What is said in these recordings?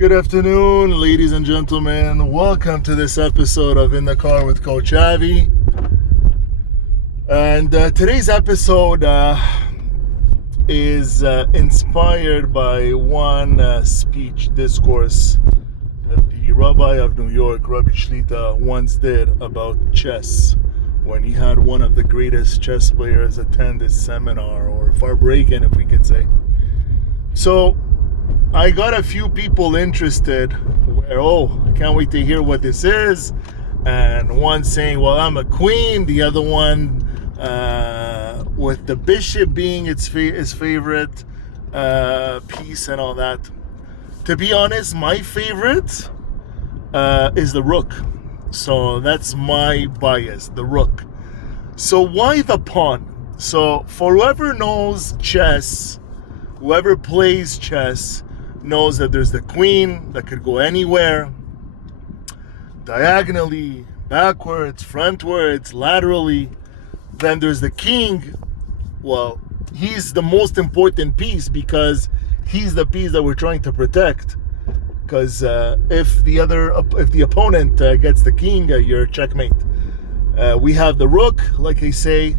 Good afternoon, ladies and gentlemen. Welcome to this episode of In the Car with Coach Avi. And today's episode is inspired by one discourse that the Rabbi of New York, Rebbe Shlita, once did about chess when he had one of the greatest chess players attend his seminar, or far break-in, if we could say. So I got a few people interested where, I can't wait to hear what this is. And one saying, well, I'm a queen. The other one with the bishop being his favorite piece and all that. To be honest, my favorite is the rook. So that's my bias, the rook. So why the pawn? So for whoever knows chess, whoever plays chess, knows that there's the queen that could go anywhere, diagonally, backwards, frontwards, laterally. Then there's the king. Well, he's the most important piece because he's the piece that we're trying to protect. Because if the opponent gets the king, you're checkmate. We have the rook, like I say,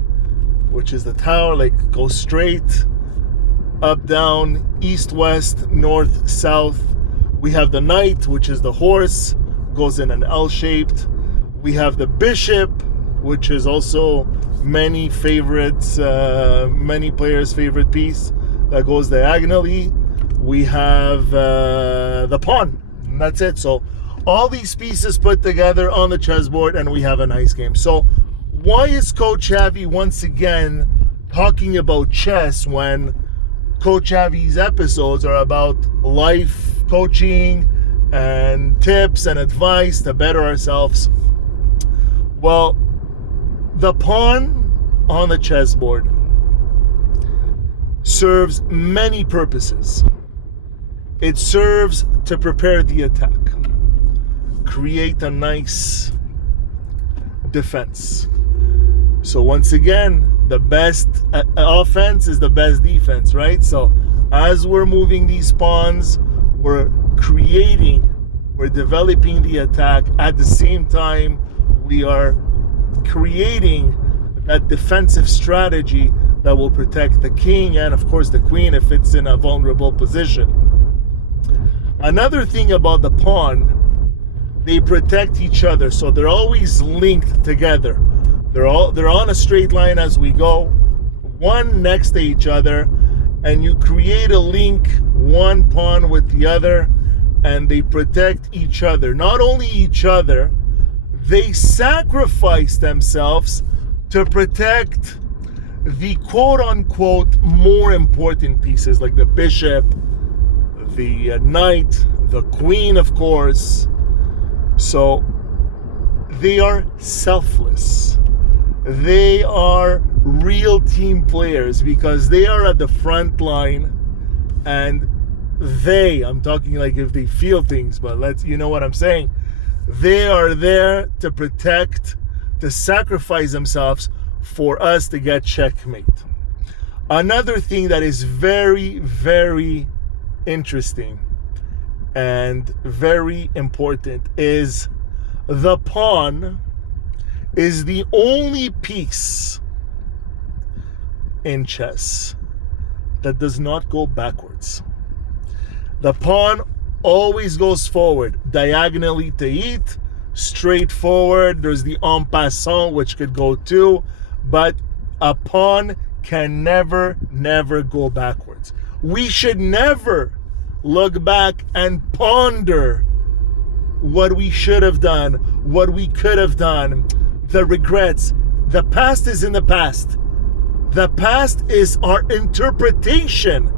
which is the tower, like goes straight up, down, east, west, north, south. We have the knight, which is the horse, goes in an L-shaped. We have the bishop, which is also many players' favorite piece that goes diagonally. We have the pawn, and that's it. So all these pieces put together on the chessboard, and we have a nice game. So why is Coach Avi once again talking about chess when Coach Avi's episodes are about life coaching and tips and advice to better ourselves? Well, the pawn on the chessboard serves many purposes. It serves to prepare the attack, create a nice defense. So once again, the best offense is the best defense, right? So as we're moving these pawns, we're developing the attack. At the same time, we are creating that defensive strategy that will protect the king and, of course, the queen if it's in a vulnerable position. Another thing about the pawn, they protect each other, so they're always linked together. They're on a straight line as we go, one next to each other, and you create a link, one pawn with the other, and they protect each other. Not only each other, they sacrifice themselves to protect the quote-unquote more important pieces, like the bishop, the knight, the queen, of course. So they are selfless. They are real team players because they are at the front line, and I'm talking like if they feel things, but you know what I'm saying. They are there to protect, to sacrifice themselves for us to get checkmate. Another thing that is very, very interesting and very important is the pawn is the only piece in chess that does not go backwards. The pawn always goes forward, diagonally to eat, straight forward. There's the en passant, which could go too, but a pawn can never go backwards. We should never look back and ponder what we should have done, what we could have done, the regrets. The past is in the past. The past is our interpretation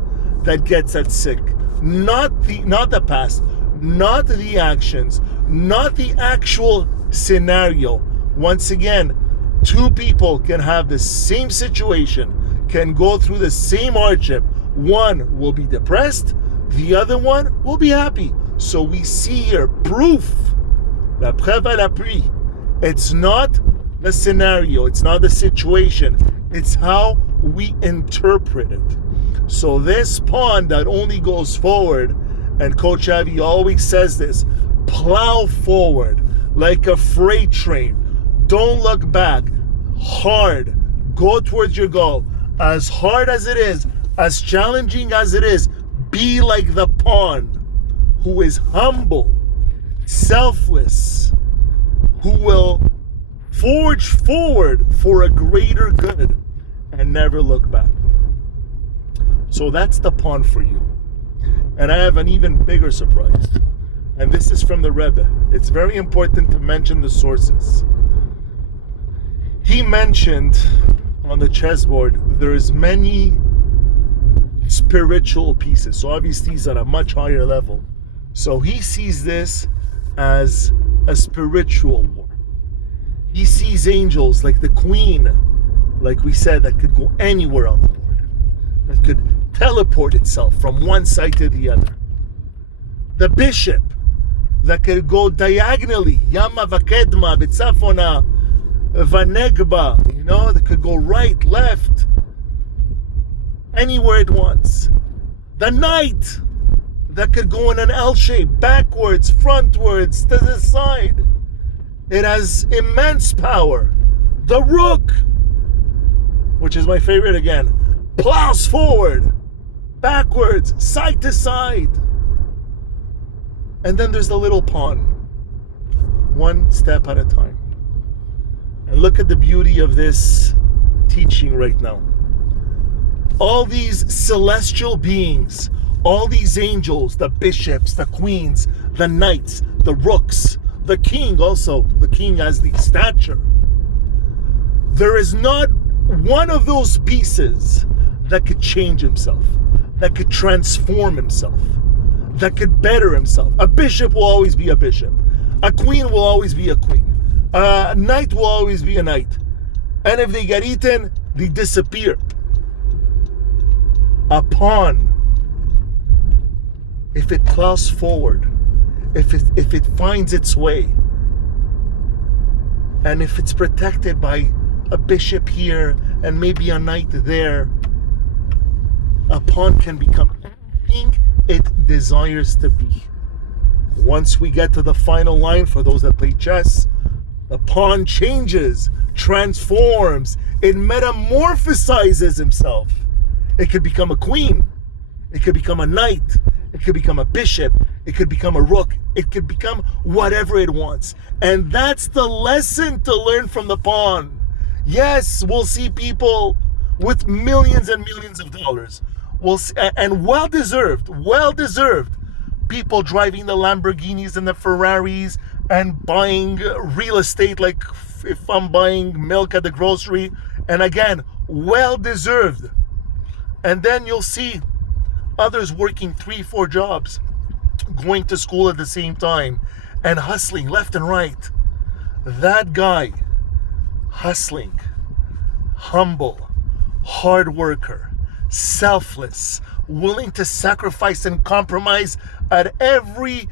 that gets us sick. Not the past, not the actions, not the actual scenario. Once again, two people can have the same situation, can go through the same hardship. One will be depressed, the other one will be happy. So we see here proof. La preuve à l'appui. It's not the scenario, it's not the situation, it's how we interpret it. So this pawn that only goes forward And Coach Avi always says this: plow forward like a freight train. Don't look back. Hard. Go towards your goal. As hard as it is, as challenging as it is, be like the pawn who is humble, selfless, who will forge forward for a greater good and never look back. So that's the pawn for you. And I have an even bigger surprise. And this is from the Rebbe. It's very important to mention the sources. He mentioned on the chessboard there's many spiritual pieces. So obviously he's at a much higher level. So he sees this as a spiritual war. He sees angels like the queen, like we said, that could go anywhere on the board, that could teleport itself from one side to the other. The bishop that could go diagonally, Yama Vakedma, Bitsafona, Vanegba, that could go right, left, anywhere it wants. The knight that could go in an L shape, backwards, frontwards, to the side. It has immense power. The rook, which is my favorite again, plows forward, backwards, side to side. And then there's the little pawn, one step at a time. And look at the beauty of this teaching right now. All these celestial beings, all these angels, the bishops, the queens, the knights, the rooks, the king also, the king has the stature. There is not one of those pieces that could change himself, that could transform himself, that could better himself. A bishop will always be a bishop. A queen will always be a queen. A knight will always be a knight. And if they get eaten, they disappear. A pawn, if it plows forward, if it finds its way, and if it's protected by a bishop here and maybe a knight there, a pawn can become anything it desires to be. Once we get to the final line, for those that play chess, the pawn changes, transforms, it metamorphosizes himself. It could become a queen, it could become a knight, it could become a bishop, it could become a rook, it could become whatever it wants. And that's the lesson to learn from the pawn. Yes, we'll see people with millions and millions of dollars. We'll see, and well-deserved, people driving the Lamborghinis and the Ferraris and buying real estate, like if I'm buying milk at the grocery. And again, well-deserved. And then you'll see others working 3-4 jobs, going to school at the same time, and hustling left and right. That guy, hustling, humble, hard worker, selfless, willing to sacrifice and compromise at every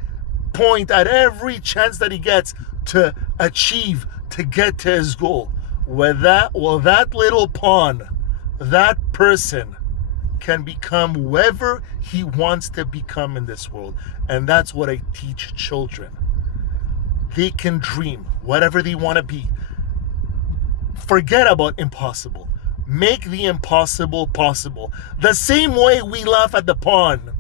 point, at every chance that he gets to achieve, to get to his goal. That little pawn, that person can become whoever he wants to become in this world. And that's what I teach children. They can dream whatever they want to be. Forget about impossible. Make the impossible possible. The same way we laugh at the pawn.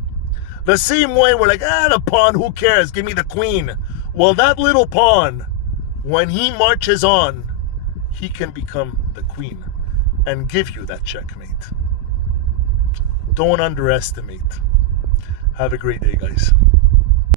The same way we're like, the pawn, who cares? Give me the queen. Well, that little pawn, when he marches on, he can become the queen and give you that checkmate. Don't underestimate. Have a great day, guys.